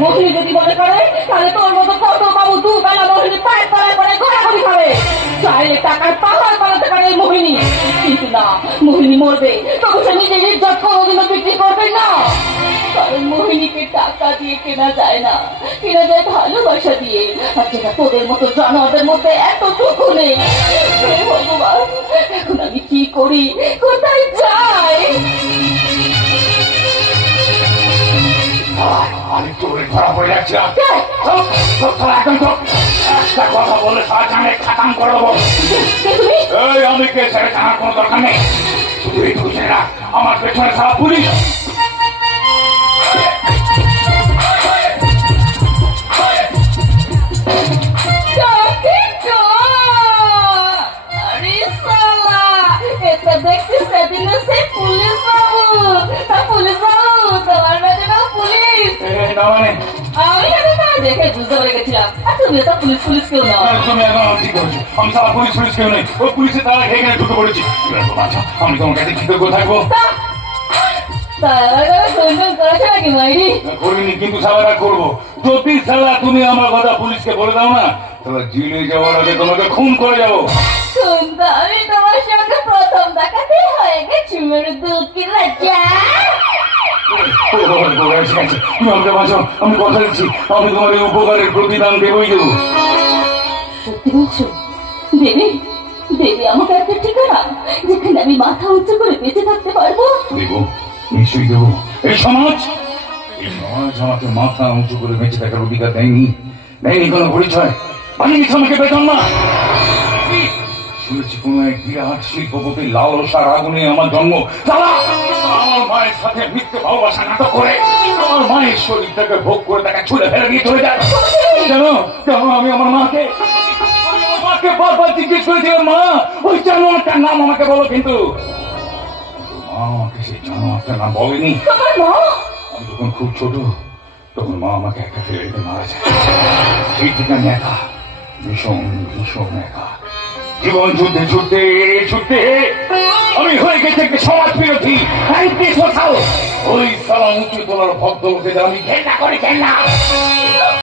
মোহিনী যদি মনে করে তাহলে তোর মতো কত বাবু দু বেলা মোহিনী পায়ে পায়ে করে ঘোরাঘুরি খাবে। চাইলে টাকার পাহাড় বানাতে পারে এই মোহিনী, কিন্তু না, মোহিনী মরবে তবু সে নিজের ইজ্জত কোনোদিনও বিক্রি করবে না। কারণ মোহিনীকে টাকা দিয়ে কেনা যায় না, কেনা যায় ভালোবাসা দিয়ে। আর যেটা তোদের মতো জানোয়ারদের মধ্যে এতটুকু নেই। হে ভগবান, এখন আমি কি করি, কোথায় যাই? আমি তোরে ধরা পড়ে যাচ্ছিলাম। একদম একটা কথা বলে সারা জানে খাতাম করে দেবো। এই আমি কে ছেড়ে জানার কোনো দরকার নেই। শুধু এইটুকু ছেড়ে রাখ, আমার পেছনে সারা পুলিশ। দেখছি সেদিন সেই পুলিশ বাবু, পুলিশ বাবু তোমার বেতন পুলিশ। আমি দেখে বুঝতে পেরে গেছিলাম তুমি তো পুলিশ পুলিশ কেউ না। তুমি এখন ঠিক করেছো, আমি সারা পুলিশ পুলিশ কেউ নেই। ওই পুলিশে তারা এখানে ঢুকে পড়েছি। আমি তোমার কাছে কৃতজ্ঞ থাকবো। করিনি, কিন্তু সালাটা করবো। যদি সালা তুমি আমার কথা পুলিশকে বলে দাও না, তাহলে জেলে যাওয়ার আগে তোমাকে খুন করে যাবো। আমি তোমার সঙ্গে প্রথম দেখাতে হয়ে গেছি মেরে দুধ কি লজ্জা। তুমি আমাকে বাঁচাও, আমি কথা দিচ্ছি, আমি তোমার এই উপকারের প্রতিদান দেবই দেবো। সত্যি বলছো? দেবে দেবে আমাকে একটা ঠিকানা যেখানে আমি মাথা উঁচু করে বেঁচে থাকতে পারবো? দেবো, নিশ্চয়ই দেবো। এই সমাজ আমাকে মাথা উঁচু করে বেঁচে থাকার অধিকার দেয়নি, দেয়নি কোনো পরিচয়, বানিয়েছে আমাকে বেতন না। শুনেছি কোন এক বিরাট শিল্পপতি লালসার আগুনে আমার জন্ম। আমার মায়ের সাথে মিথ্যে ভালোবাসা নাটক করে আমার মায়ের শরীরটাকে ভোগ করে তাকে ছুড়ে ফেলে দিয়ে চলে যায়। জানো কেন আমি আমার মাকে বারবার জিজ্ঞেস করেছিলাম, মা ওই জানোয়ারটার নাম আমাকে বলো, কিন্তু মা আমাকে সেই জানোয়ারটার নাম বলেনি। আমি যখন খুব ছোট তখন মা আমাকে একটা ফেলে রেখে মারা যায়। সেই থেকে আমি একা, ভীষণ ভীষণ একা। জীবন যুদ্ধে ছুটতে ছুটতে আমি হয়ে গেছে একটা সমাজ বিরোধী। ওই সালা উঁচু তোলার ভদ্রলোকেদের আমি ঘেন্না করি, ঘেন্না।